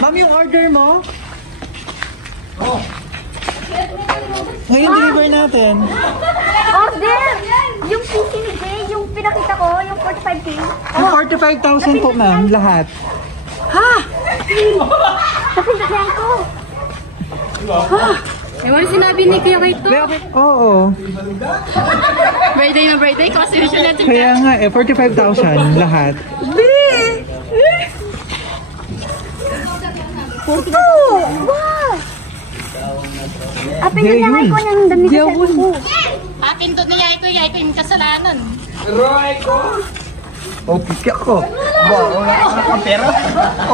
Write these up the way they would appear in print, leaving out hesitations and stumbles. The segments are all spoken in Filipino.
Ma'am, yung order mo? Ngayon deliver natin. Order! Yung PC ni Jay, yung pinakita ko, yung 45K. Yung 45,000 po, ma'am, lahat. Ha? Napindahan ko. Ha? Ewan sinabi ni Kuya Kaito. Oo. Birthday na birthday, constitution natin. Kaya nga 45,000 lahat. Bili! Oh! Wow! Pinagyahay ko niyang damit sa ko. Pindot niya ito yung kasalanan. Kikyak ko. Wala ka pera.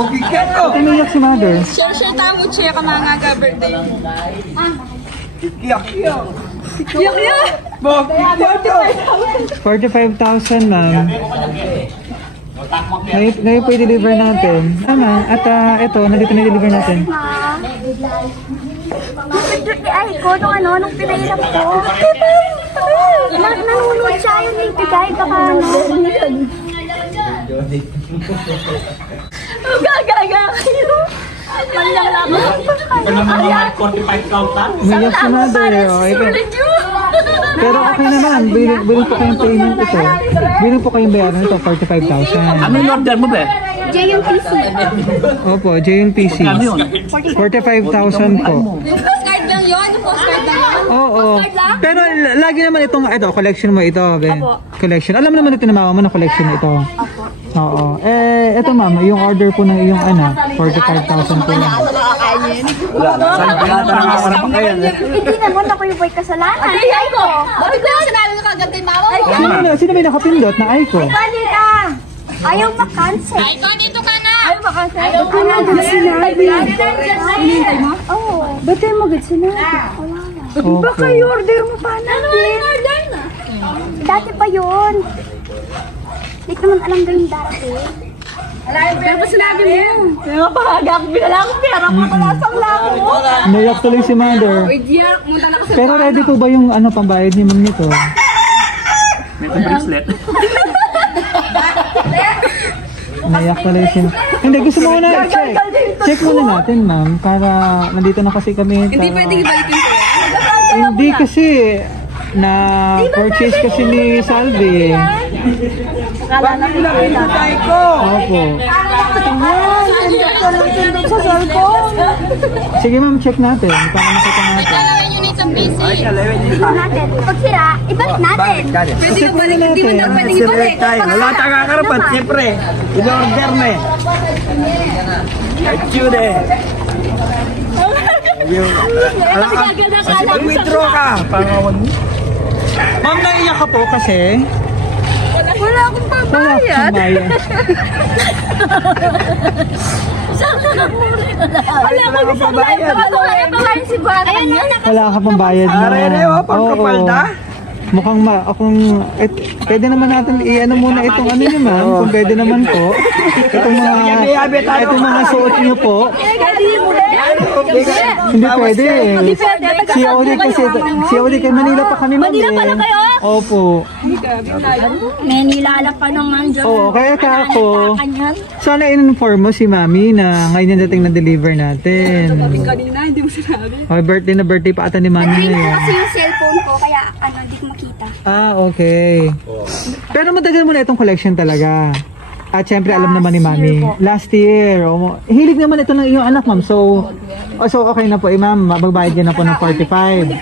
Kikyak ko. Umiyak si mother. Share tayo mo siya ka mga birthday. Kikyak. Kikyak yan! 45,000, ma'am. Ngayon po i-deliver natin. Tama. At ito, nandito na i-deliver natin. Napindot ni Aiko nung pinahirap ko. Nanunod siya yung nibigay ka pa Gagaga kayo. Mga 45,000. Umiyak si mother. Pero okay naman. Bilhin po kayong payment ito. Bilhin po kayong bayaran ito, 45,000. Ano yung order mo, be? Jay yung PC. Opo, JNPC. 45,000 po. Postcard lang yun? Postcard lang yun? Oo. Pero lagi naman ito, collection mo ito, be. Collection. Alam mo naman ito na mama mo na collection ito. Oo. Ito ma'am, yung order po ng iyong anak, 45,000 po lang. Hindi naman ako yung boy kasalanan. Ay, Aiko! Bakit lang sinabi mo kagad kay mama? Sino ba nakapindot na Aiko? Balita! Ayaw makansel. Ay, ikaw dito ka na! Ayaw makansel. Ayaw ka na. Sinabi. Hinintay mo? Oo. Ba't tayo magad sinabi? Wala na. Baka yung order mo pa na. Ano yung order na? Dati pa yun. Hindi ko naman alam gawin dati. Pero pa sinabi mo. Kaya pahaga ako binala akong pera mo. Malasang lang mo. Nayak tuloy si mother. Pero ready po ba yung pambayad ni ma'am nito? May bracelet. Nayak tuloy si hindi, gusto mo na check. Check muna natin ma'am. Para nandito na kasi kami. Hindi pwedeng ibalikin ko yan? Hindi kasi na purchase kasi ni Salvi. Kala na pinapinatay ko. Opo. Tindog sa cellphone. Sige ma'am, check natin. Para makita natin. Kailangan yun isang PC. Natin. Pag sira, ibalik natin. Check muna natin. Siyempre tayo. Wala tayong kakarapan. Siyempre. In-order na eh. At yun eh. Withdraw ka. Pangawan mo. Ma'am, naiyak ka po kasi Wala akong pambayad. Wala akong pambayad. Wala si Bata. wala ka pang bayad na. Arere o, pangkapalda. Mukhang pwede naman natin i-ano muna itong ano niyo ma'am, kung pwede naman po. Itong mga suot niyo po. Hindi pwede eh. COD kay Manila pa kami ma'am. Manila pala kayo? Opo. Manila lang pa naman dyan. Oo, kaya ako, sana in-inform mo si mami na ngayon yung dating na-deliver natin. Kanina, hindi mo sinabi. Oh, birthday pa ata ni mami Nag-ring ngayon. kasi yung cellphone ko, kaya hindi ko makita. Ah, okay. Pero matagal mo na itong collection talaga. At syempre alam naman ni mami. Last year. Hilig naman ito ng iyong anak ma'am. So okay na po ma'am. Magbayad ka na po ng 45.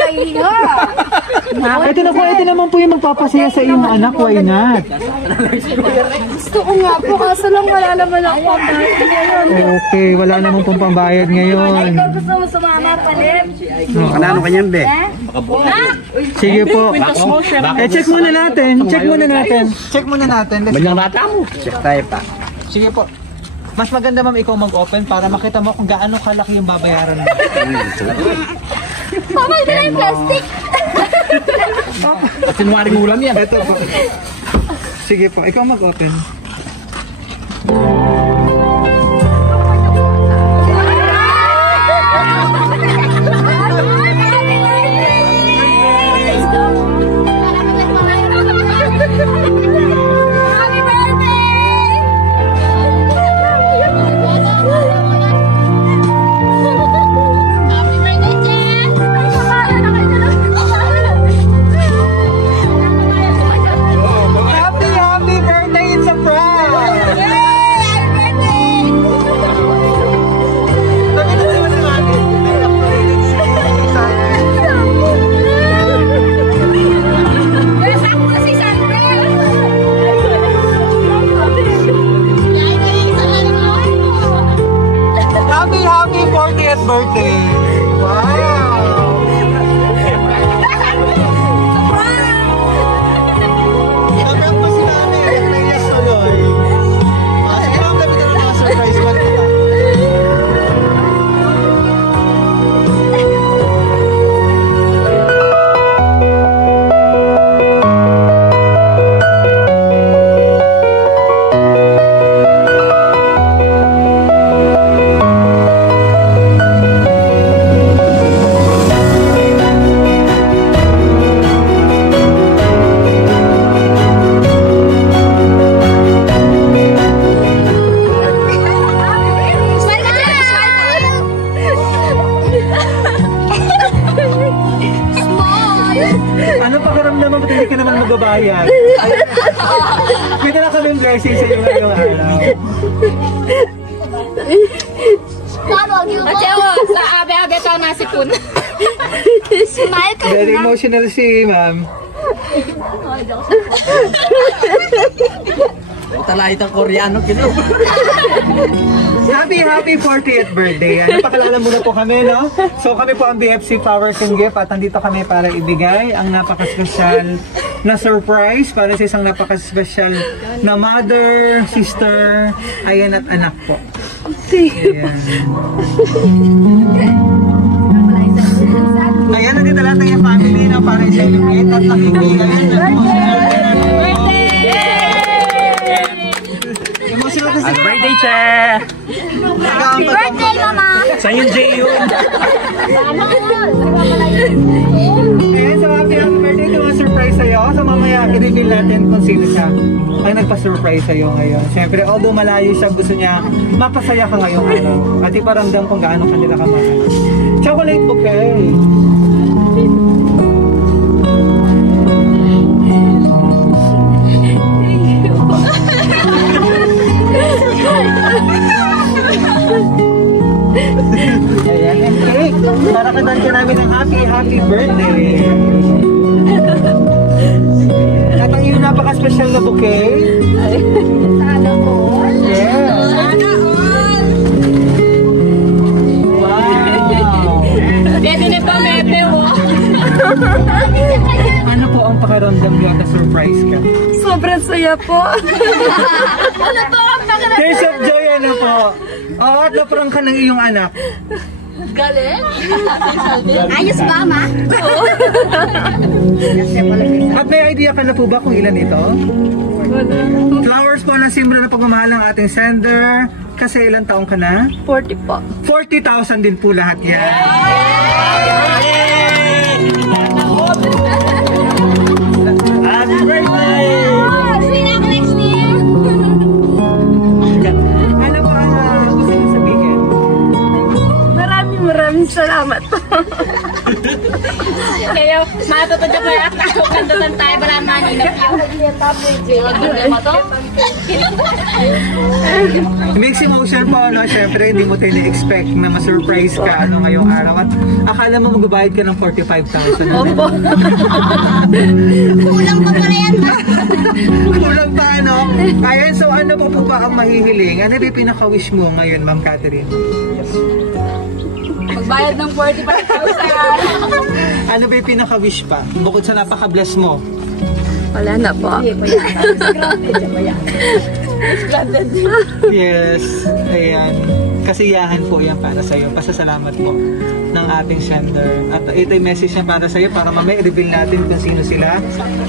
Ito naman po yung magpapasaya sa iyong anak. Why not? Gusto ko nga po, kaso lang wala naman ako pambayad ngayon. Okay, wala naman pong pambayad ngayon. Ikaw gusto mo sumama pa din? Kanano kanyan be? Sige po. Check muna natin. Banyang rata mo. Check tayo pa. Sige po. Mas maganda ma'am ikaw mag-open para makita mo kung gaano kalaki yung babayaran mo. Pamal na yung plastic! Sinwaring ulam yan. Ito po. Sige po, ikaw mag-open. 40th birthday! Wow! Sabihan pa si Nani, naiyak tuloy. Sige lang, dapat na mga surprise man kita. Ano pakiramdaman mo? Hindi ka naman magbabayad. May na kami blessing sa iyo ngayong araw. Machewo, sa abe-abe ka nasipun. Smile ka Very na. emotional si ma'am. Talay itang Koreano, kilo. Happy 40th birthday. Ano, pakilala muna po kami, no? So kami po ang BFC Flowers and Gift at nandito kami para ibigay ang napaka-special na surprise para sa isang napaka-special na mother, sister, ayan at anak po. Ayan. Ayan, nandito lahat ng family na para i-celebrate at nakikita. Emotional kasi. Happy birthday, Che! Happy birthday, Mama! Sa yung J yun. Ayan, so happy birthday to mga surprise sa'yo. So mamaya, i-reveal natin kung sino siya ang nagpa-surprise sa'yo ngayon. Siyempre, although malayo siya, gusto niya mapasaya ka ngayong araw. At iparamdam kung gaano kanila kamahal. Chocolate bouquet. Ayan, and cake. Para kantan ka namin ng happy birthday. At ang iyong napaka-special na bouquet. Sana all. Yes. Wow. Pwede na pa mepe mo. Ano po ang pakiramdam niyo na surprise ka? Sobrang saya po. Ano to? Tears of joy, ano po? Oo, at naprang ka ng iyong anak. Galing? Ayos ba, Ma? At may idea ka na po ba kung ilan ito? Flowers po na simbolo ng pagmamahal ng ating sender. Kasi ilang taong ka na? 40 po. 40,000 din po lahat yan. Happy birthday! Ano po ang gusto niyo sabihin? Maraming salamat po. Kaya matutod ka pa ako kandutan tayo para maninap yun. Mixed emotion po, no? Siyempre, hindi mo tayo na-expect na ma-surprise ka ano ngayong araw. At akala mo magbabayad ka ng 45,000. Opo. Kulang pa pala yan, ma. Kulang pa, no? Ayan, so ano po ba ang mahihiling? Ano ba yung pinaka-wish mo ngayon, Ma'am Catherine? Magbayad ng 45,000. Ano ba yung pinaka-wish pa? Bukod sa napaka-bless mo. Wala na po. Yes, ayan. Kasiyahan po yan para sa'yo. Pasasalamat po ng ating sender. At ito yung message niya para sa'yo para mamaya i-reveal natin kung sino sila.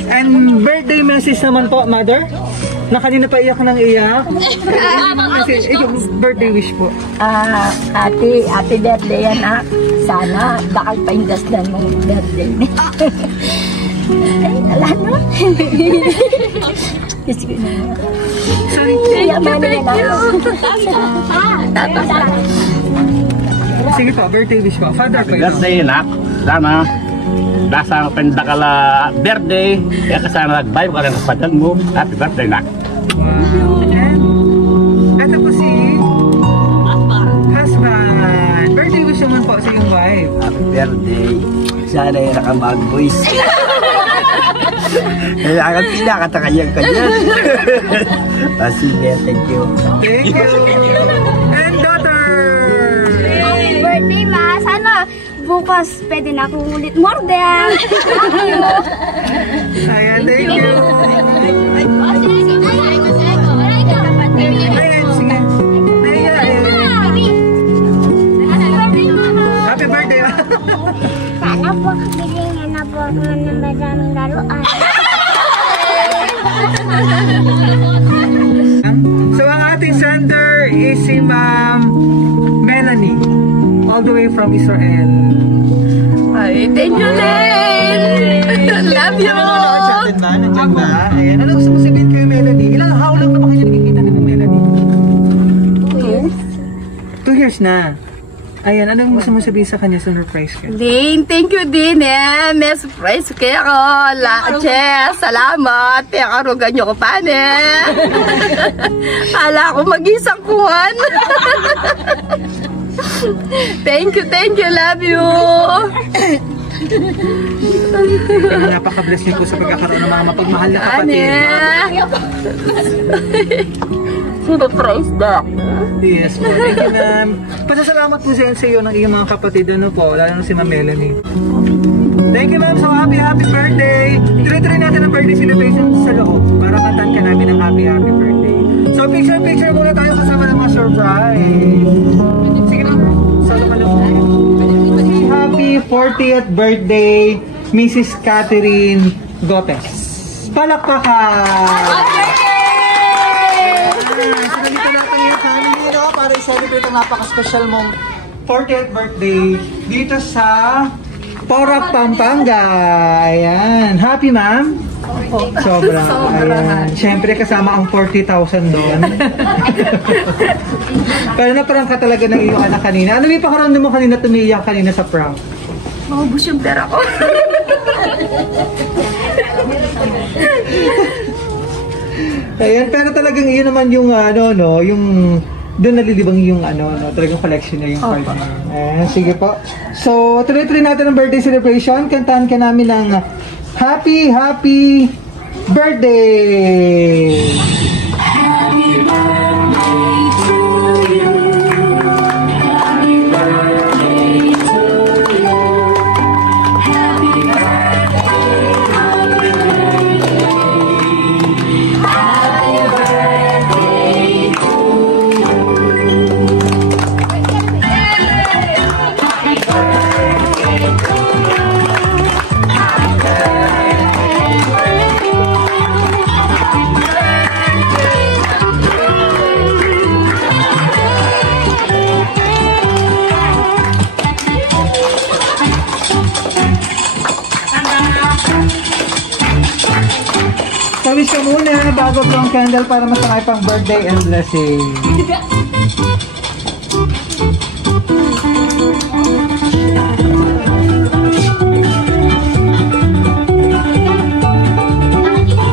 And birthday message naman po, Mother. Na kanina pa iyak ng iyak. Yung birthday wish po. Happy birthday, anak. Sana bakal pa yung dasdan mong birthday. Ay, wala no? Sorry. Yaman na lang. Sige po, birthday wish po. Father po Happy ito. birthday, nak. Sana nasa pendakala birthday, kaya kasana nagbayad ka ng padang mo. Happy birthday, nak. Wow. And ito po si husband. Birthday wish naman po sa iyong wife. Happy birthday. Sana yung nakamag-boys. Kailangan pinakatakayang ka dyan. Sige, thank you. Thank you. And daughter. Happy birthday, bukas, pwede na akong ulit murder. Ayan, thank you. Ayan, sige. Happy birthday. Sana po, bigyan na po ako ng madaming laruan. So ang ating sender is si Ma'am Melanie, all the way from Israel. Ay, thank you, Len! Love you! Nandiyan ba? Ayan. Ano gusto mo sabihin kayo, Melanie? How long na ba kayo nakikita ni Melanie? 2 years. 2 years na. Ayan, anong gusto mo sabihin sa kanya? Surprise ka? Din, thank you din eh. May surprise kayo ako. Salamat. Karugan nyo ko pa Ala ko mag-isang kuhan. Thank you, love you. Napaka-bless niyo po sa pagkakaroon ng mga mapagmahal na kapatid. Surprise daw. Yes po. Thank you, ma'am. Pasasalamat po sa iyo ng iyong mga kapatid, ano po, lalo na si Ma'am Melanie. Thank you, ma'am. So, happy birthday. Tuloy-tuloy natin ang birthday celebration sa loob para kantan ka namin ng happy birthday. So, picture muna tayo kasama ng mga surprise. Sige na. Salo ka lang. Happy 40th birthday, Mrs. Catherine Gopez. Palakpakan! Nandito natin yung family para i-celebrate ang napaka-special mong 40th birthday dito sa Porac, Pampanga. Ayan. Happy, ma'am? Sobra. Ayan. Siyempre, kasama ang 40,000 doon. Pero naparang ka talaga ng iyong anak kanina. Ano yung pakaramdam mo kanina tumiyak kanina sa prank? Maubos yung pera ko. Ayan, pero talagang iyon naman yung yung doon nalilibang yung talagang collection niya yung card niya. Ayan, sige po. So, tuloy-tuloy natin ang birthday celebration. Kantahan ka namin ng happy birthday! Wish ka muna bago pang candle para masakay pang birthday and blessing.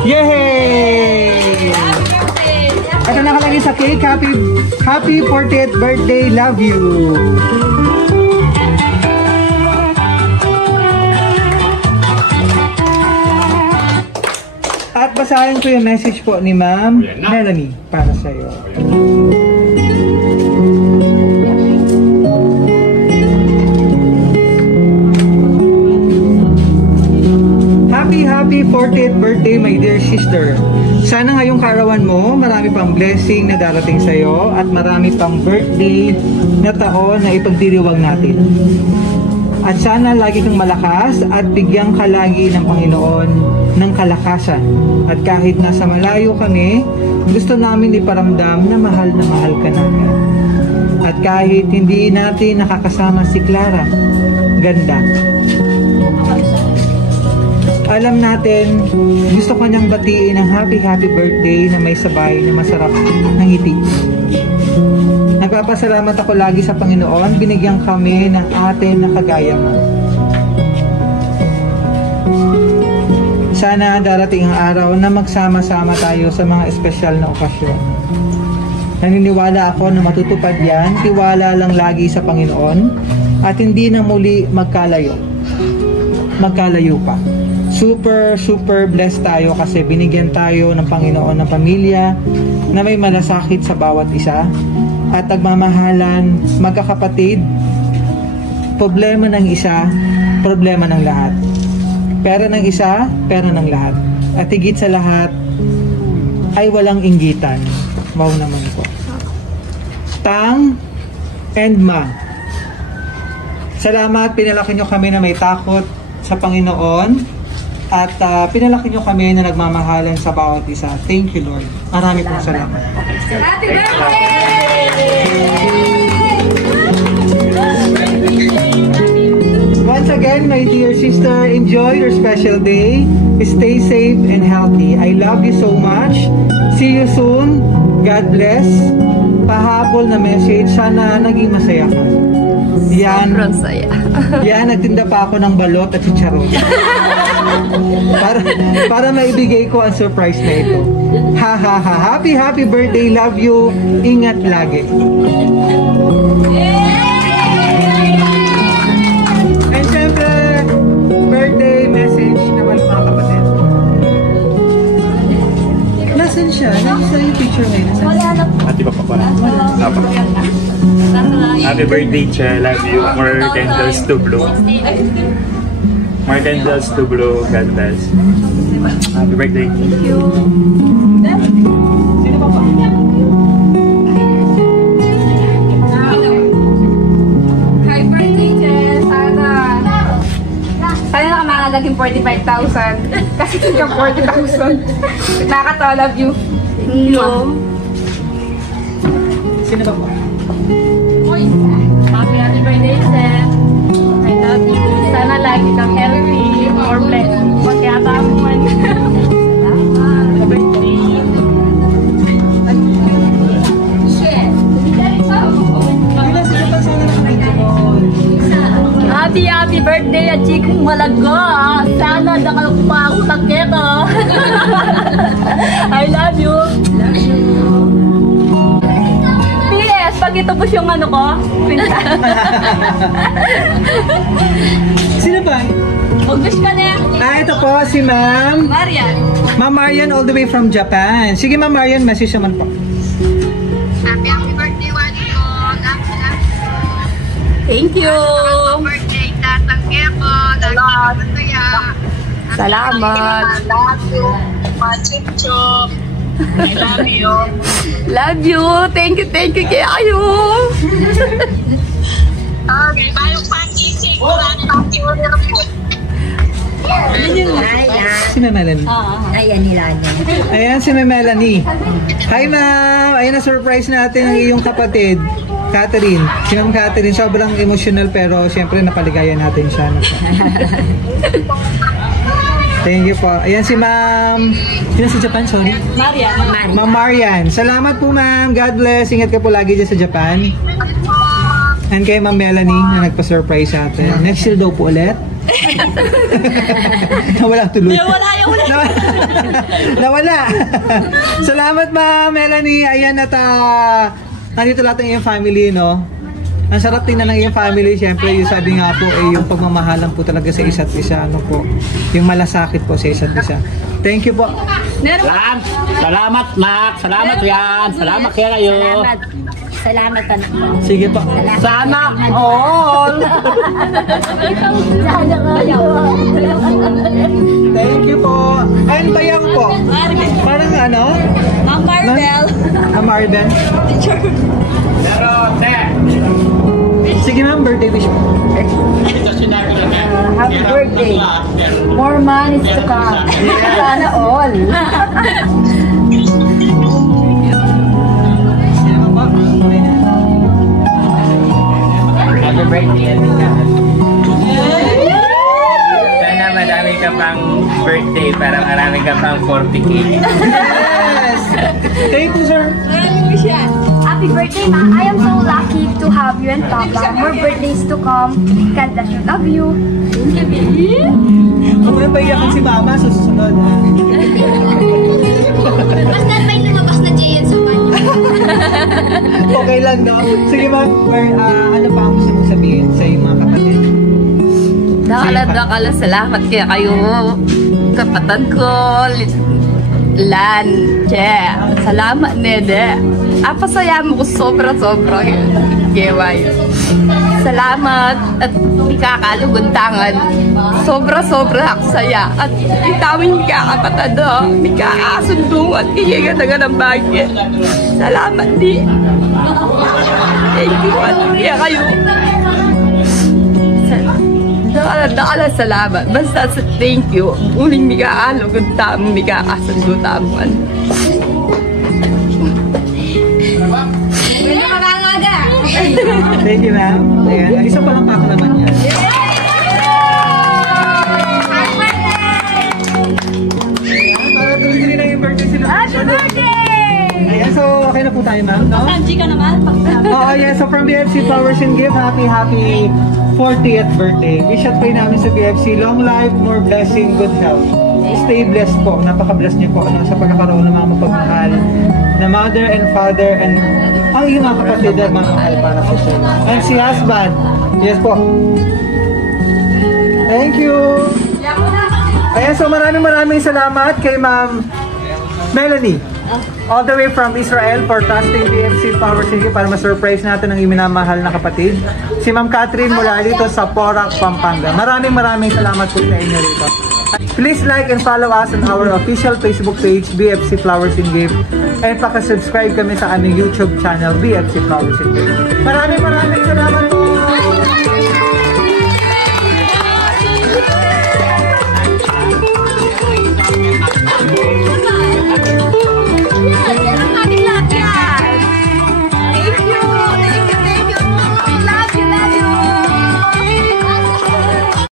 Yay! Ito nakalagay sa cake. Happy 40th birthday. Love you. At basahin ko yung message po ni Ma'am Melanie para sa iyo. Happy 40th birthday, my dear sister. Sana ngayong kaarawan mo, marami pang blessing na darating sa iyo at marami pang birthday na taon na ipagdiriwang natin. At sana lagi kang malakas at bigyan ka lagi ng Panginoon ng kalakasan. At kahit nasa malayo kami, gusto namin iparamdam na mahal ka namin. At kahit hindi natin nakakasama si Clara, ganda. Alam natin, gusto ko niyang batiin ng happy birthday na may sabay na masarap ng ngiti. Nagpapasalamat ako lagi sa Panginoon, binigyan kami ng ate na kagaya mo. Sana darating ang araw na magsama-sama tayo sa mga espesyal na okasyon. Naniniwala ako na matutupad yan, tiwala lang lagi sa Panginoon at hindi na muli magkalayo pa. Super blessed tayo kasi binigyan tayo ng Panginoon ng pamilya na may malasakit sa bawat isa at nagmamahalan, magkakapatid Problema ng isa, problema ng lahat. Pera ng isa, pera ng lahat. At higit sa lahat, ay walang inggitan. Wow naman po. Tang and Ma. Salamat, pinalaki nyo kami na may takot sa Panginoon. At pinalaki nyo kami na nagmamahalan sa bawat isa. Thank you, Lord. Marami pong salamat. Happy birthday! Once again, my dear sister, enjoy your special day. Stay safe and healthy. I love you so much. See you soon. God bless. Pahabol na message. Sana naging masaya ka. Yan. Sobrang saya. Yan, nagtinda pa ako ng balot at chicharon. para maibigay ko ang surprise na ito. Ha ha ha. Happy birthday. Love you. Ingat lagi. And syempre, birthday message naman mga kapatid. Nasaan siya? Nasaan yung picture ngayon? Ate pa pa. Happy birthday, Che. Love you. More candles to blow. More candles to blow. God bless. Happy birthday. Sino pa pa? Happy birthday, Jess. Sana nakamangagaging 45,000. Kasi tingnan 40,000. Nakakatawa, love you. Sino pa pa? Happy birthday, Seth. I love you. Sana lagi kang healthy. More blessed. Magkata mo man. Happy birthday. Happy birthday at chikong malaga. Sana nakal pa ako taketa. I love you. PS, pag itubos yung ano ko. Sino ba? Mag-wish ka na. Ito po si Ma'am. Marian. Ma'am Marian all the way from Japan. Sige Ma'am Marian, message naman po. Happy birthday, Wadi ko. Thank you. Birthday, tatanggi ko. Lagi masaya. Salamat. Love you. Machip-chup. I love you. Love you. Thank you kaya kayo. Okay, bayong pang-isig. Si Ma'am Melanie. Ayan nila niya. Ayan si Ma'am Melanie. Hi Ma'am! Ayan na surprise natin ang iyong kapatid. Catherine. Si Ma'am Catherine, sobrang emotional pero siyempre napaligayan natin siya. Thank you po. Ayan si Ma'am. Sino sa Japan? Sorry. Marian. Ma'am Marian. Salamat po Ma'am. God bless. Ingat ka po lagi dyan sa Japan. And kay Ma'am Melanie na nagpa-surprise sa atin. Next year daw po ulit. Nawala tuloy. Nawala yung ulit. Nawala. Salamat Ma'am Melanie. Ayan at nandito lahat ng iyong family, no? Ang sarap tingnan ng iyong family, syempre, yung sabi nga po, yung pagmamahalan po talaga sa isa't isa, ano po, yung malasakit po sa isa't isa. Thank you po. Salamat, Mac. Salamat yan. Salamat kaya kayo. Salamat anak mo. Sige po. Sana all. Sana kayo. Thank you po. And bayang po. Parang ano? Ma'am Maribel. Maribel. Pero, te. Sige ma'am, birthday wish po. Happy birthday. More money to come. Sana all. Happy birthday, Anika. Sana madami ka pang birthday para marami ka pang 40K. Yes! Thank you, sir. Happy birthday, Ma. I am so lucky to have you and Papa. More birthdays to come. God bless you. Love you. Kung may paiyakan si Mama, susunod. Basta may lumabas na Jayan sa banyo. Okay lang, no? Sige ma'am, ano pa ang gusto mong sabihin sa iyong mga kapatid? Dakala, salamat kaya kayo. Kapatid ko. Lan, Che. Salamat, Nede. Apasaya mo ko sobra-sobra. Kaya Salamat at di kakaluguntangan. Sobra-sobra ako saya. At itawin di kakapatad, di kakasundungan, kikigataga ng bagay. Salamat di. Thank you at kaya kayo. Nakala salamat. Basta sa thank you. Uling di kakaluguntangan, di kakasundungan. Thank you, ma'am. Ayan, isa pa lang ako naman yan. Para tuloy-tuloy na yung birthday sila. Happy birthday! Ayan, so okay na po tayo, ma'am, no? Ka naman. Oo, yeah. So from BFC Flowers and Gift, happy 40th birthday. Wish at pray namin sa BFC, long life, more blessing, good health. Stay blessed po. Napaka-bless niyo po sa pagkakaroon ng mga mapagmahal na mother and father and ang iyong mga kapatid at mga mahal para sa iyo. And si husband. Yes po. Thank you. Ayan, so maraming salamat kay Ma'am Melanie. All the way from Israel for trusting BFC Flowers and Gift para ma-surprise natin ang iminamahal na kapatid. Si Ma'am Catherine mula dito sa Porac, Pampanga. Maraming salamat po sa inyo rito. Please like and follow us on our official Facebook page, BFC Flowers and Gift. And paka-subscribe kami sa aming YouTube channel, BFC Flowers and Gift. Maraming salamat.